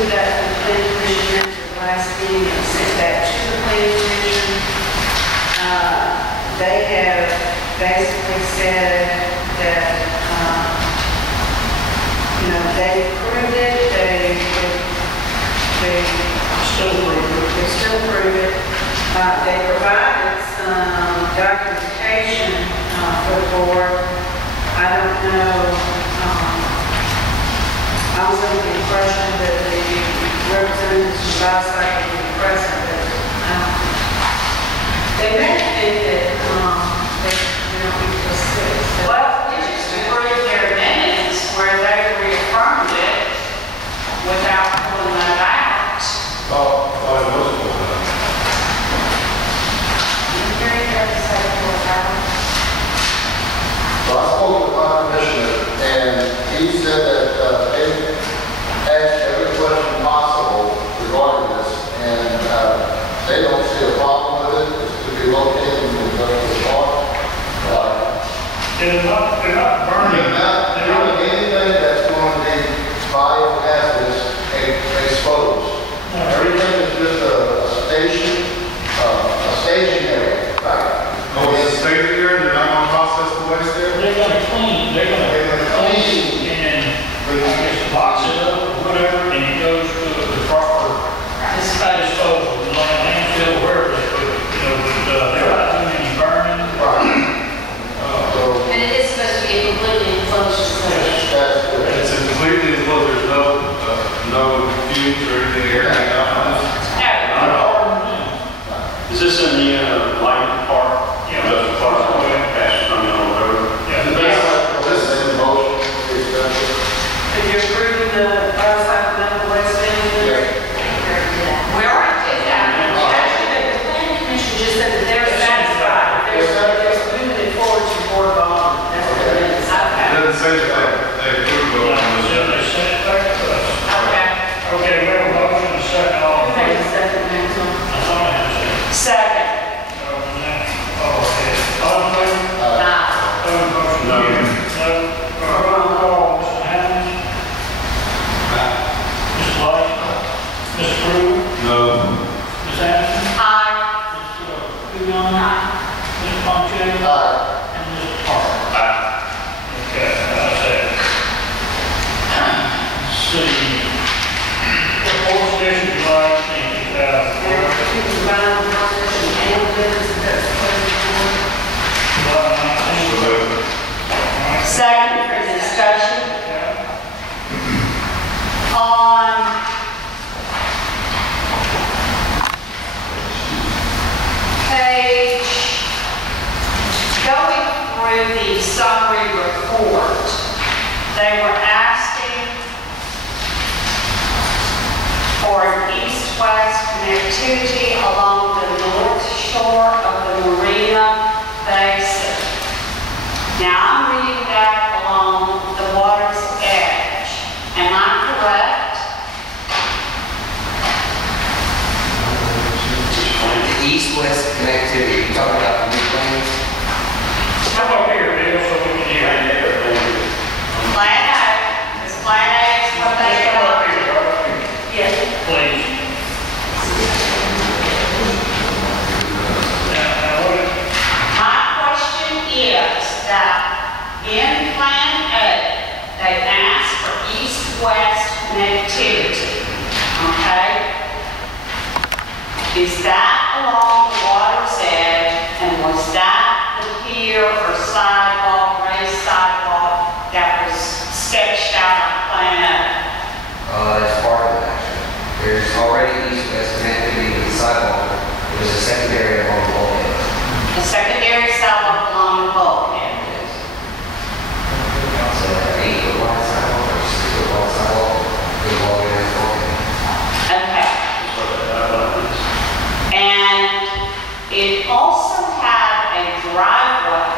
to that from the planning commission at the last meeting and sent that to the planning commission. They have basically said that, you know, they approved it, they still approve it. They provided some documentation for the board. I don't know, I was under the impression that the representatives from Biosite would be present, but they may think that they don't need to assist. Well, we just approved their minutes where they reaffirmed it without pulling that out. Oh, it was going on. So I spoke with my commissioner, and he said that they asked every question possible regarding this, and they don't see a problem with it. It's to be located in the industrial park. They're not burning. They're not doing anything that's going to be biohazardous exposed. Everything is just a station, a staging area. Oh, it's a staging area? They're not going to process the waste there? They're going to clean. They're going to clean and I guess box it up or whatever, and it goes to the proper disposal, like landfill, wherever they put it. You know, but they're not doing any burning. And it is supposed to be a completely enclosed facility. It's a completely enclosed, there's no fumes or anything here. Is this in the Light Park? Yeah. The park past Sunny Hill Road? Yeah. This is in motion. If you're approving the Biosite medical waste management? We already did that. Actually, the planning commission just said that they're satisfied. They're moving it forward to board of aldermen. That's what it is. It doesn't say that they approved it. They sent it back to us. Okay. Okay, we have a motion and a second. All in Take a favor? second, maximum. That's all I have to say. Second. All in favor? Motion No. carries. No. Roll call, Mr. Hammond. Mr. Light. Mr. Brewer. No. Ms. Anderson. Aye. Mr. Bouillon. Mr. Ponche. And Mr. Parker. Okay, that's it. Let's see. Report station July 18th, 2004. To combine the conversation and the business, that's what it's for. July 19th. Second for discussion Yeah. on page, going through the summary report, they were asking for an east-west connectivity along the north shore of the Marina Basin. Now, I'm reading that along the water's edge. Am I correct? The east-west connectivity, you talking about the new plans? Come up here, Bill, so we can hear you. Plan A. Is Plan A is what they Come up got? here, right up here, Yes. please. Now, My question is that in Plan A, they asked for east-west connectivity, okay? Is that along the water's edge, and was that the pier or sidewalk, raised sidewalk that was sketched out on Plan A? It's part of it, actually. There's already east-west connectivity with the sidewalk. It was a secondary along the bulkhead. A secondary sidewalk along the bulkhead. Yes. It's an 8-foot wide sidewalk or 6-foot wide sidewalk. Good walking in the bulkhead. Okay. And it also had a driveway,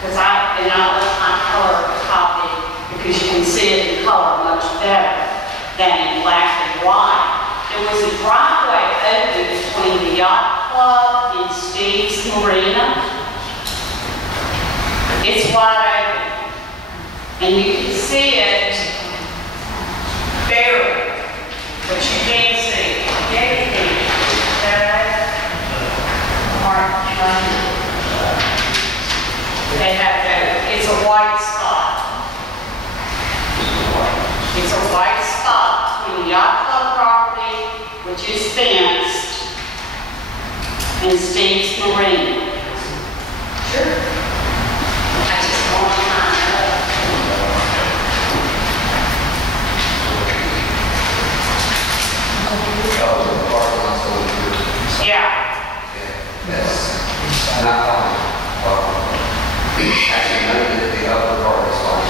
because I'll let my color copy, because you can see it in color much better than in black and white. There was a driveway open between the yacht club and Steve's Marina. It's wide open, and you can see it buried They have it's a white spot. It's a white spot between the yacht club property, which is fenced, and Steve's Marine. Sure. I just want to find out. Oh, the parking lot's over here. Yeah. That's not fine. Actually, none of the upper part is fine.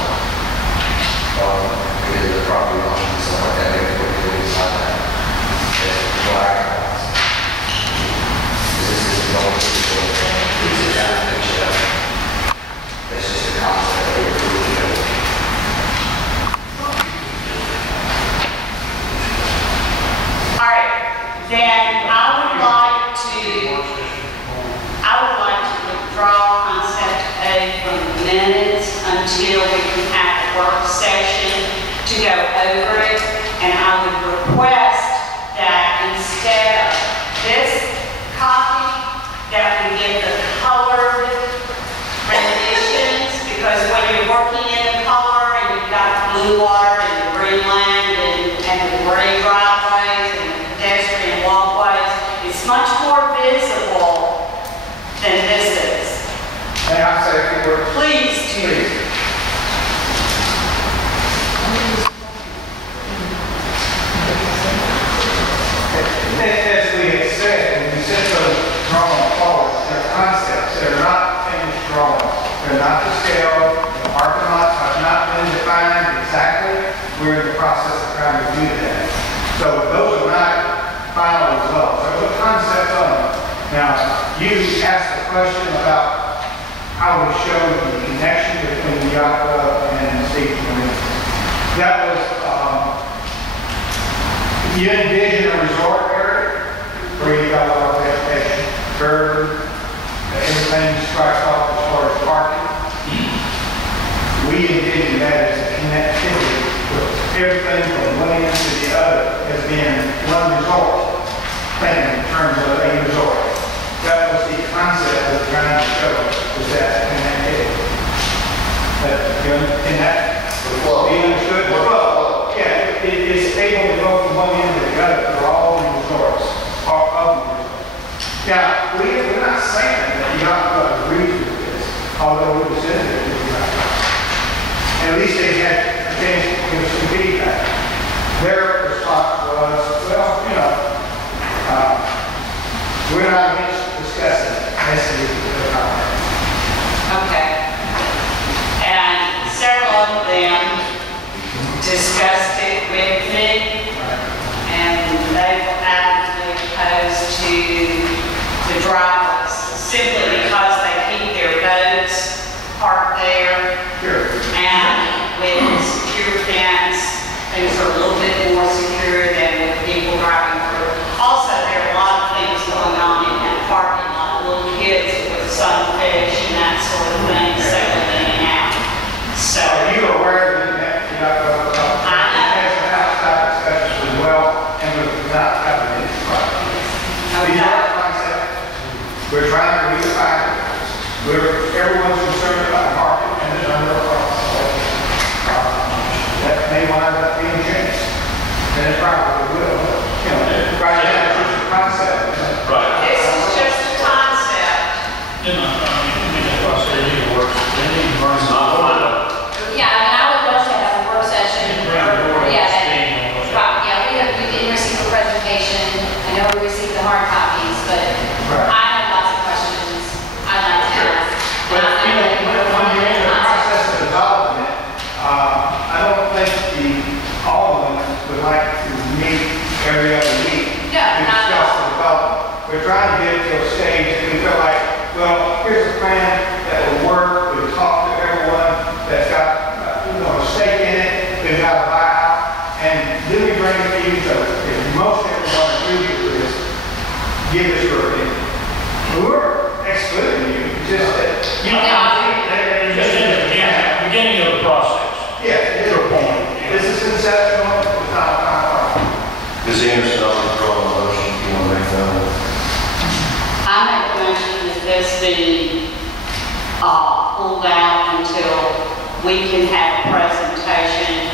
We did the property line and stuff like that, everything we did inside that. It's black. This is the old, this is down and finish it up. That's just the concept that we're doing. All right. Then I would like to withdraw concept A from the minutes until we can have a work session to go over it. And I would request that instead of this copy, that we get the colored renditions, because when you're working in the color and you've got the blue water and the green land and the gray driveways and the pedestrian walkways, it's much more visible than this is. May I say a few words? Please do. As we had said, when we set those drawings forward, they're concepts. They're not finished drawings. They're not to scale. The parking lots have not been defined exactly. We're in the process of trying to do that. So those are not final results. Those are concepts of them. Now, you asked a question about how we show the connection between the yacht club and Steve's Marine. That was, you envision a resort area where you got a lot of vegetation, curb, everything striped off as far as parking. We envision that as a connectivity with everything from one end to the other as being one resort thing in terms of a resort. That was the concept of trying to show, was that connectivity. But, in that, we understood the flow. Yeah, it's able to go from one end to the other for all the resorts, all of the resorts. Now, we're not saying that the yacht club agrees with this, although we presented it to the yacht club. And at least they had a chance to give us some feedback. Their response was, well, we're not against discussing the topic. Okay. And several of them discussed it with me, and they were actively opposed to the driveways, simply because they keep their boats parked there. Sure. And with the secure fence, things are a little bit more secure than with people driving through. Also, there are a lot of things going on in that parking lot, little kids with sunfish and that sort of thing, sailing in and out. So, Are you aware that the yacht club has some outside discussions as well, and we're not having any problem? These are concepts. We're trying to redefine it. Everyone's concerned about the market and the number of cars. That may wind up being changed. And it probably will. Right now, it's just a concept. Right. this is just a concept. That's why I said it needs work. They need to burn It's some. not lined up. Yeah, I mean, I would love to have a work session. Yeah, Right. yeah, we didn't receive a presentation. I know we received the hard copies, but Right. I have lots of questions I'd like to ask. But, when you're in the process of development, I don't think all of them would like to meet every other week No, to not at discuss all. the development. We're trying to get to a stage that we feel like, well, here's a plan that will work. We've talked to everyone that's got, a stake in it. We've got a buyout. And then we bring it to you, so if most everyone agrees with this, give us your opinion. We're excluding you, just that. They're just in the beginning of the process. Yeah, To a point. this is conceptual, it's not final. Ms. Anderson, I'll withdraw the motion if you want to make that one. I make a motion that this be pulled out until we can have a presentation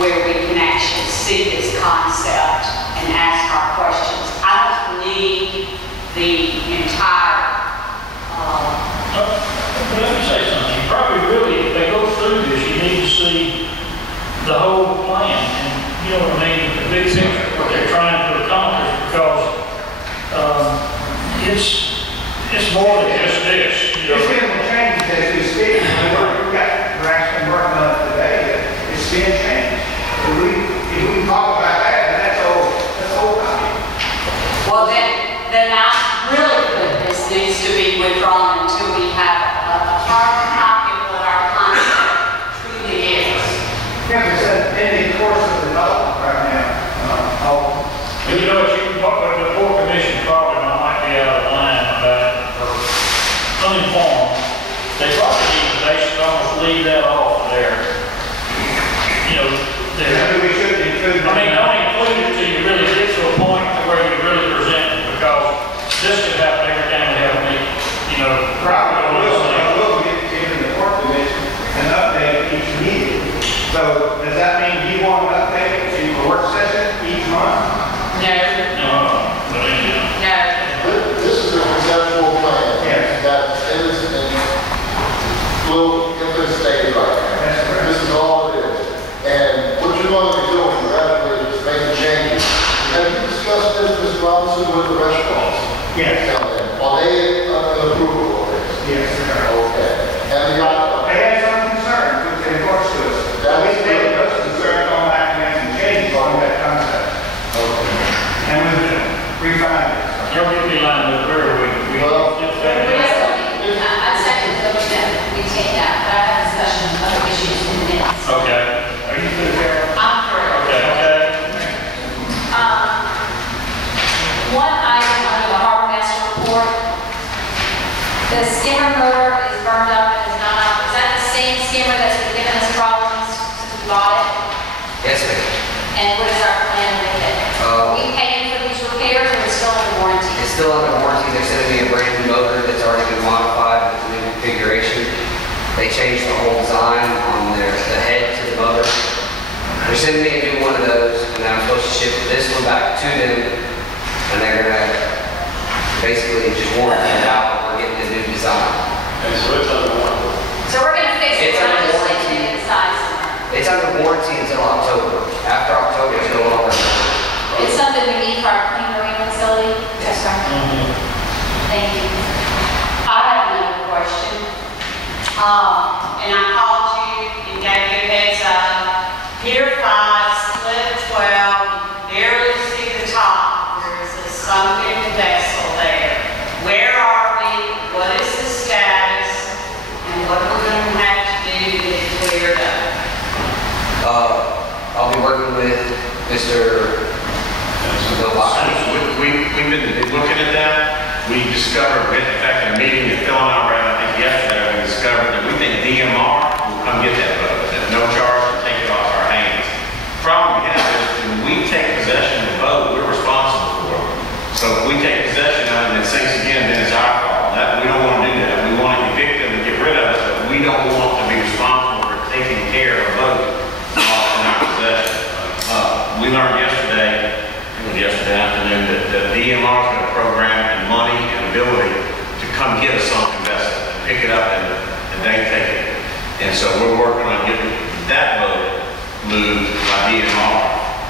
where we can actually see this concept and ask our questions. I don't need the entire, But let me say something, you probably really, if they go through this, you need to see the whole plan, and you know what I mean, the big picture, what they're trying to accomplish, because, it's more than just this, you know. It's been changed as we speak. We're actually working on it today. It's been changed. If we talk about that, that's all. well, then I really think this needs to be withdrawn until we have a hard copy of what our concept truly is. Yeah, it's in the course of development right now. And you know, you can talk about the poor commission probably might be out of line about, or uninformed. They probably should almost leave that off there. You know, Maybe we should include. I mean, don't include it till you really get to a point where you really present it, because this could happen every time we have a meeting, you know. Right, we'll get to the court commission and update each meeting. So does that mean you want an update to a work session each month? This is a conceptual plan Yes. that is will get this stated right now. That's correct. This is all it is. And what you're going to be doing gradually is making changes. Have you discussed this, Ms. Robinson, with the restaurants? Yes. Down there? Are they approval of this? Yes, sir. Okay. And the yacht? They had some concerns, which they enforced to us. That's We made good. those concerns on that and make some changes on that concept. Okay. And we refined it. You'll get me lined up where we Well, I second the motion that we take that, but I have discussion of other issues in the minutes. Okay. Are you good, Carol? I'm through. Okay. One item under the harbor master report, the skimmer motor is burned up and is not up. Is that the same skimmer that's been giving us problems since we bought it? Yes, ma'am. And what is our plan with it? Are we paying for these repairs or is it still under warranty? It's still under warranty. They're sending me a brand new motor that's already been modified with the new configuration. They changed the whole design on the head to the motor. They're sending me a new one of those, and I'm supposed to ship this one back to them, and they're gonna basically just warranty it out. We're getting a new design. And so it's under warranty. So we're gonna fix it, It's we're not under just warranty. sticking it inside somewhere. It's under warranty until October. After October, it's no longer. It's something we need for our clean marine facility? Yes, sir. Thank you. I have another question. And I called you and gave you a heads up. Pier 5, split 12, you can barely see the top. There's a sunken vessel there. Where are we? What is the status? And what are we going to have to do to get it cleared up? I'll be working with Mr. Bill Lockwood. We've been looking at that. We discovered, in fact, in a meeting that Phil and I were at, I think yesterday, we discovered that we think DMR will come get that boat at no charge and take it off our hands. Problem we have is when we take possession of the boat, we're responsible for it. So if we take possession of it and it sinks again, then it's our fault. We don't want to do that. We want to evict them and get rid of it, but we don't want to be responsible for taking care of a boat while in our possession. We learned yesterday afternoon that DMR is going to program and money and ability to come get a sunken vessel, pick it up, and they take it. And so we're working on getting that boat moved by DMR.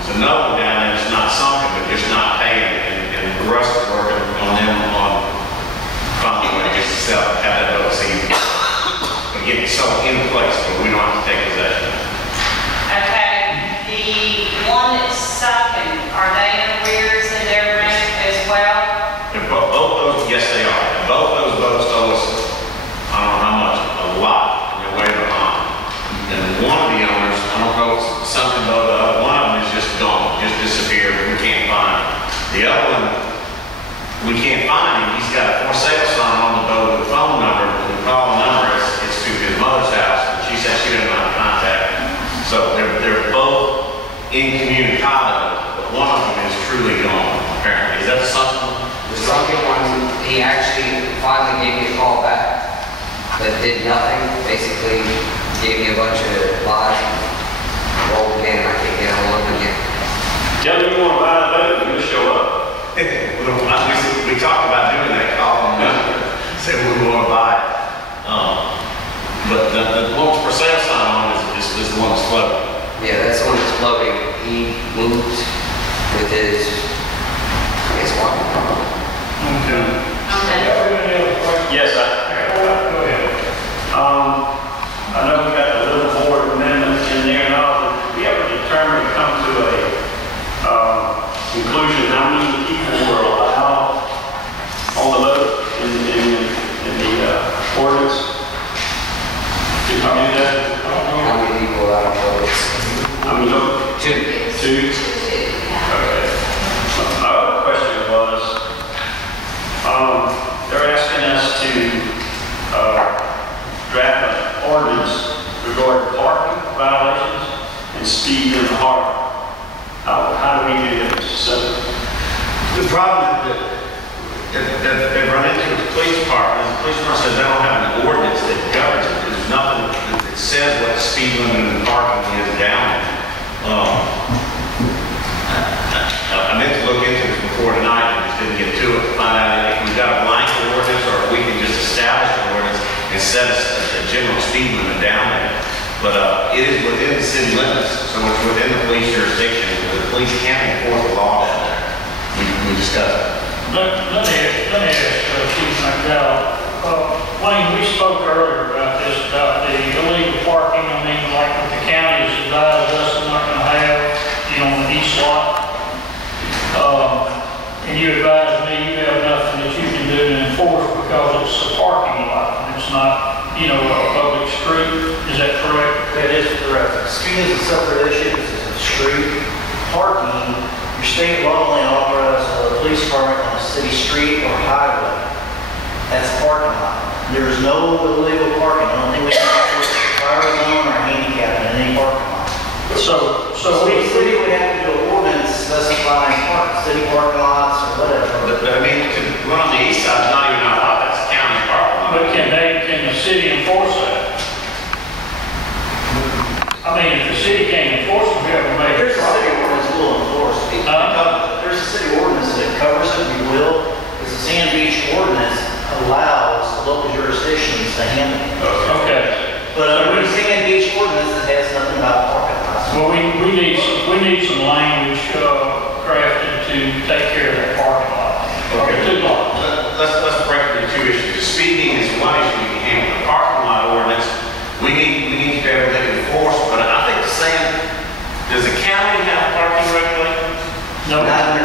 There's another one down there that's not sunken, but just not paying, and Russ is working on them on finding a way to get the sell, have that boat seized, but get it so in place, but we don't have to take possession. Okay, the one that's sunken, are they in arrears in their rent as well? And both those, yes, they are. And both those boats owe us, I don't know how much, a lot, and they're way behind. And one of the owners, I don't know if it's something about the other, one of them is just gone, just disappeared, we can't find him. The other one, we can't find him, he's got a for sale sign on the boat with a phone number. When we call the number, it's to his mother's house, and she said she doesn't know how to contact him. So they're both incommunicado, but one of them is truly gone, apparently. Is that something? The sunken one, he He actually finally gave me a call back, but did nothing. Basically, gave me a bunch of lies, rolled again, and I can't get a hold of him again. Tell me you want to buy the boat, and you'll show up. We talked about doing that, call them, said we want to buy it. But the one for sale sign on is the one that's floating. Yeah, that's the one that's floating. He moved with his walking problem. Okay. Okay. Yeah, we're gonna have a question. Yes, sir. Go ahead. I know we got the little board amendments in there and all, but we ever determined to come to a conclusion how many people were allowed on the boat in the ordinance? Did you do that? How many people out of boats? I mean, look, two? Okay. My other question was, they're asking us to draft an ordinance regarding parking violations and speed in the harbor. How do we do this? So, The problem is that they run into the police department, and the police department says they don't have an ordinance that governs it. There's nothing that says what the speed limit in parking is down. I meant to look into this before tonight, and just didn't get to it, to find out if we've got a blanket ordinance or if we can just establish an ordinance and set a general speed limit down there. But it is within the city limits, so it's within the police jurisdiction. The police can't enforce the law down there. We discussed it. Let me ask Chief McDowell. Wayne, we spoke earlier about this, about the illegal parking. I mean, like what the county has advised us we're not going to have, on the east lot. And you advised me you have nothing that you can do to enforce because it's a parking lot and it's not, a public street. Is that correct? That is correct. Street is a separate issue. This is a street. Parking, your state law only authorizes the police department on a city street or highway. That's parking lot. There is no illegal parking. The only thing we can do is fire zone or handicap in any parking lot. So The city would have to do an ordinance specifying city parking lots or whatever. But I mean, to run on the east side is not even our lot, that's county parking lot. But can the city enforce that? I mean, if the city can't enforce it, we have to make There's it. a city ordinance will enforce it. There's a city ordinance that covers it, we will. Because the Sand Beach ordinance allows local jurisdictions to handle it. Okay. But under the Sand Beach ordinance, it has nothing about parking lots. Well, we need some language crafted to take care of that parking lot. Okay, two lots. Let's break it into two issues. Speeding is one issue we can handle. The parking lot ordinance, we need to be able to enforce, but I think the same, does the county have parking regulations? No. Not under